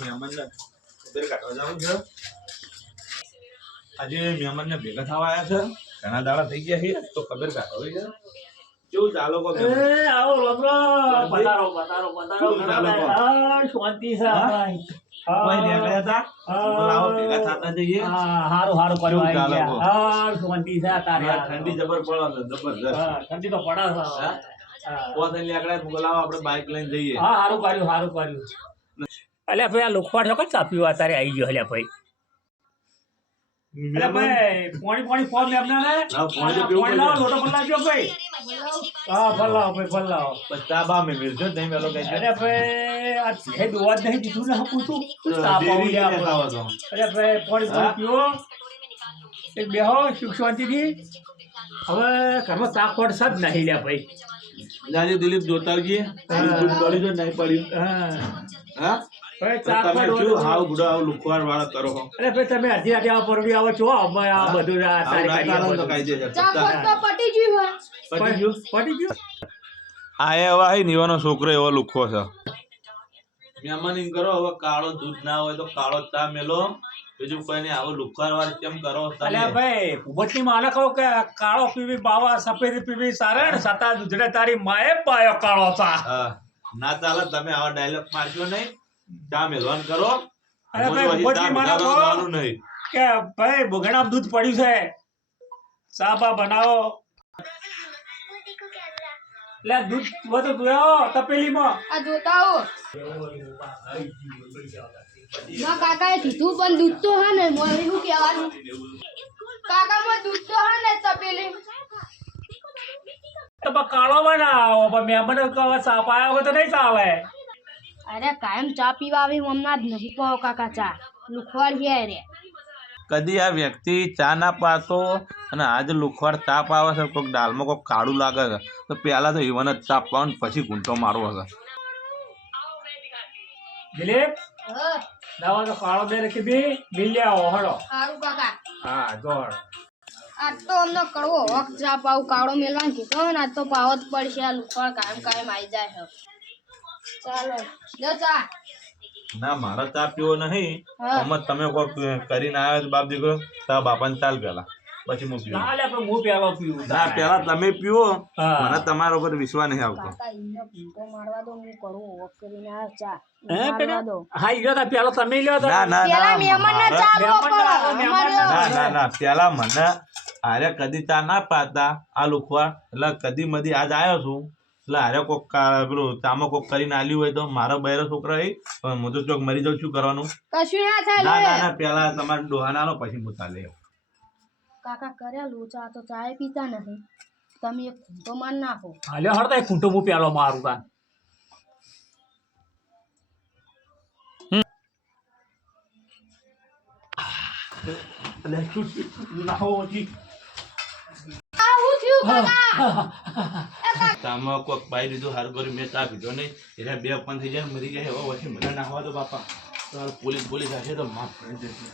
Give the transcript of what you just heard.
મહેમાનને ખબર કાઢવા જવાનું છે. આજે મહેમાનને ભેગા થવા આવ્યા છે. ઘણા દાડા થઈ ગયા છે તો ખબર કાઢવી છે કેવું ચાલો કો એ આવો લબરો પધારો પધારો પધારો. શું ચાલે કહો? હા, શાંતિ છે કોઈ નીકળ્યા હતા? બોલો, ભેગા થતા જઈએ. હારું હારું કરવા આવી હા, શાંતિ છે તારે ઠંડી જબર પડે જબરજસ્ત. ઠંડી તો પડે છે હા? હા. પોત અહીં નીકળ્યા તો બોલાવો આપણે બાઇક લઈને જઈએ. હા હારું કર્યું હારું કર્યું. અલ્યા ભાઈ આ લોકવાડ છોકર ચા પીવા તારે આવી ગયો અલ્યા ભાઈ. અલ્યા ભાઈ પોણી પોણી ફોન ને પોણી હા, લાવો હા બા મેં મિલજો નહીં પેલો કઈ અરે ભાઈ આ હે દોવા જ નહીં દીધું ને લે. ખાવા તો. અરે ભાઈ પાણી હા? પાણી એક બેહો સુખ શાંતિથી. હવે ઘરમાં પડશે જ નહીં લ્યા ભાઈ. જાજે દિલીપ જોતા આવજે હા. દૂધ પડ્યું છે નહીં પડ્યું હા. તો તો- તો તો છોકરો એવો લુખો છે. મહેમાન કરો હવે કાળો દૂધ ના હોય તો કાળો ચા મેલો. બીજું કોઈ નહીં આવું લુખાર વાર કેમ કરો? અલ્યા ભાઈ ભૂપતની માને કહું કે કાળો પીવી બાવા સફેદ પીવી સારણ સતા દૂધને તારી માએ પાયો કાળો ચા ના ચાલે તમે આવા ડાયલોગ મારજો નહીં. ચા મેલવાન કરો. અરે ભાઈ, ચા માને કહો. નહીં. કે ભાઈ બગડામાં દૂધ પડ્યું છે. ચા બા બનાવો. લે દૂધ બધું દુયાવો તપેલીમાં. આ જોતા હો ના કાકાએ કીધું પણ દૂધ તો હા ને મોરી શું કહેવાનું? કાકામાં દૂધ તો હા ને તપેલી. તો કાળો બનાવો પણ મહેમાનો કહે ચા પાયા વગર તો નહીં ચાલે. અરે કાયમ ચા પીવા આવી હમણાં જ નહીં કહો કાકા ચા. લુખવાડ રે કદી આ વ્યક્તિ ચા ના પાતો અને આજે લુખવાડ તાપ આવે છે કોઈક દાળમાં કોઈક કાળું લાગે છે તો પહેલા તો ઈવન જ તાપ પાવ પછી ઘૂંટો મારવો છે. દિલીપ? દવા તો કાળો બે રાખી બી મિલી આવો હળો. સારું કાકા. હા દોડ આજ તો અમને કડવો હક જા પાવ કાળો મેલવાનું કીધો ને આ તો પાવો જ પડશે આ લુખવાડ કાયમ કાયમ આવી જાય છે. ચાલો લો ચા. ના મારે ચા પીવો નહીં. તમે કોક કરીને આવ્યો છો બાપ દીકરો? તા બાપાને ચાલ પેલા પછી હું પીવું. ના લે પણ હું પેલો પીવું. ના પેલા તમે પીવો. મને તમારા ઉપર વિશ્વાસ નહીં આવતો. કાકા એમને ભૂકો મારવા દો હું કડવો હક કરીને આવ્યો ચા હે મારવા પેલા? દો. હા ઈ તો પેલો તમે લ્યો ના ના પેલા ના ચા ના ના ના પેલા મને આરે કદી ચા ના પાતા આ લુખવા. એટલે કદી મદી આજ આવ્યો છું. એટલે હારે કોક પેલું ચામો કોક કરીને આલ્યું હોય તો મારો બૈરો છોકરો એ પણ હું તો ચોક મરી જાઉં છું કરવાનું? કશું ના થાય ના ના ના પેલા તમારે ડોહાના નાનો પછી મુતા ચાલે કાકા કર્યા લો ચા તો ચાય પીતા નથી તમે એક ખૂંટો માર નાખો. હાલ્યો હળતા ખૂંટો હું પેલો મારું કાન થયું? કાકા. પાઈ દીધું હારું મેં ચા પીધો નહીં. એટલે બે પણ થઈ જાય મરી જાય હવે પછી મને નાખવા દો બાપા. તો પોલીસ પોલીસ હશે તો માફ કરી દેશે